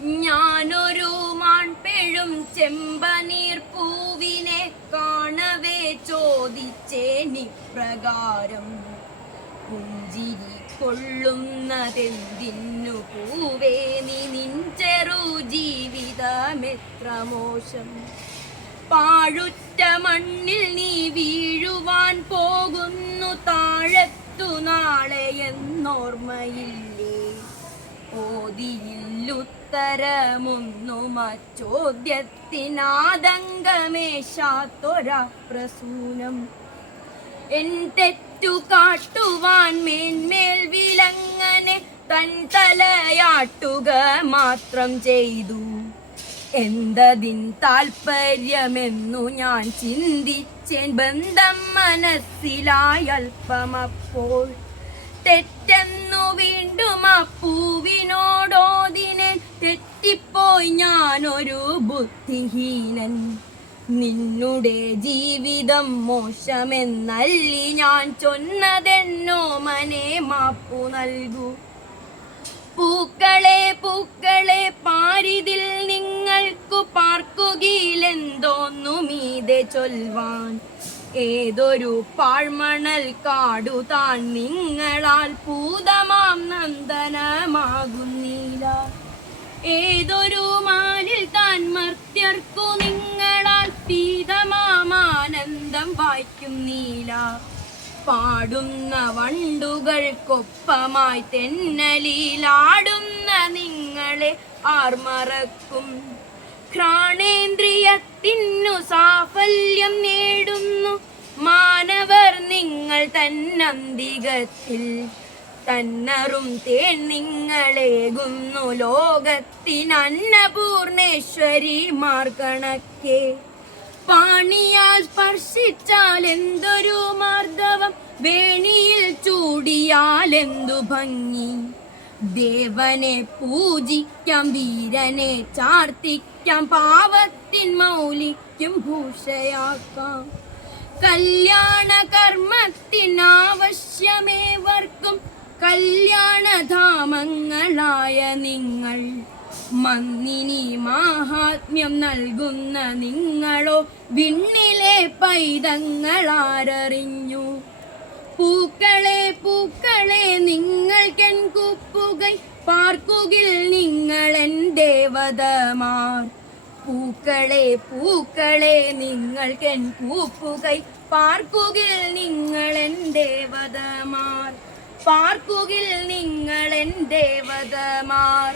ഞാനൊരു മാൺപെഴും ചെമ്പനീർ പൂവിനെ കാണവേ ചോദിച്ചേനിപ്രകാരം പുഞ്ചിരി കൊള്ളുന്നതെന്തിന്നു പൂവേ നീ നിൻ ചെറു ജീവിതമെത്ര മോശം പാഴുറ്റ മണ്ണിൽ നീ വീഴുവാൻ പോകുന്നു താഴത്തു നാളെ എന്നോർമ്മയില്ലേ. ഓതിയില്ലുത്തരമൊന്നും ചോദ്യത്തിനാതങ്കമേശാത്തൊരാ പ്രസൂനം എൻ തെറ്റു കാട്ടുവാൻ മേന്മേൽ വിലങ്ങനെ തൻ തലയാട്ടുക മാത്രം ചെയ്തു. എന്തതിൻ താൽപ്പര്യമെന്നു ഞാൻ ചിന്തിച്ചേൻ ബന്ധം മനസ്സിലായൽപ്പമപ്പോൾ തെറ്റെന്നു വീണ്ടും ആ തെറ്റിപ്പോയി ഞാനൊരു ബുദ്ധിഹീനൻ. നിന്നുടെ ജീവിതം മോശമെന്നല്ലി ഞാൻ ചൊന്നതെന്നോ മനെ മാപ്പു നൽകൂ. പൂക്കളെ പൂക്കളെ പാരിതിൽ നിങ്ങൾക്കു പാർക്കുകിലെന്തോന്നു മീതെ ചൊൽവാൻ. ഏതൊരു പാഴ്മണൽ കാടു താൻ നിങ്ങളാൽ പൂതമാം നന്ദനമാകുന്നില്ല ഏതൊരു മാനിൽ താൻ മർത്യർക്കു നിങ്ങളാൽ പീതമാമാനന്ദം വായിക്കും പാടുന്ന വണ്ടുകൾക്കൊപ്പമായി തെന്നലിലാടുന്ന നിങ്ങളെ ആർമറക്കും ഘ്രാണേന്ദ്രിയത്തിനു സാഫല്യം നേടുന്നു. മാനവർ നിങ്ങൾ തന്നന്തികത്തിൽ തന്നറും തേൻ നിങ്ങളേകുന്നു ലോകത്തിനന്നപൂർണേശ്വരി മാർഗണക്കെ. പാണിയാൽ സ്പർശിച്ചാൽ എന്തൊരു മാർദ്ദവം? വേണിയിൽ ചൂടിയാൽ എന്തു ഭംഗി? ദേവനെ പൂജിക്കാം വീരനെ ചാർത്തിക്കാം പാവത്തിൻ മൗലിക്കും ഭൂഷയാക്കാം. കല്യാണ കർമ്മത്തിനാവശ്യമേവർക്കും കല്യാണധാമങ്ങളായ നിങ്ങൾ. മന്നിനി മാഹാത്മ്യം നൽകുന്ന നിങ്ങളോ വിണ്ണിലെ പൈതങ്ങളാരറിഞ്ഞു. പൂക്കളെ പൂക്കളെ നിങ്ങൾക്കെൻ കുപ്പുകൈ. പാർക്കുകിൽ നിങ്ങളെൻ ദേവതമാർ. പൂക്കളെ പൂക്കളെ നിങ്ങൾക്കെൻ കൂപ്പുകൈ. പാർക്കുകിൽ നിങ്ങളെൻ ദേവതമാർ. പാർക്കുകിൽ നിങ്ങളെൻ ദേവതമാർ.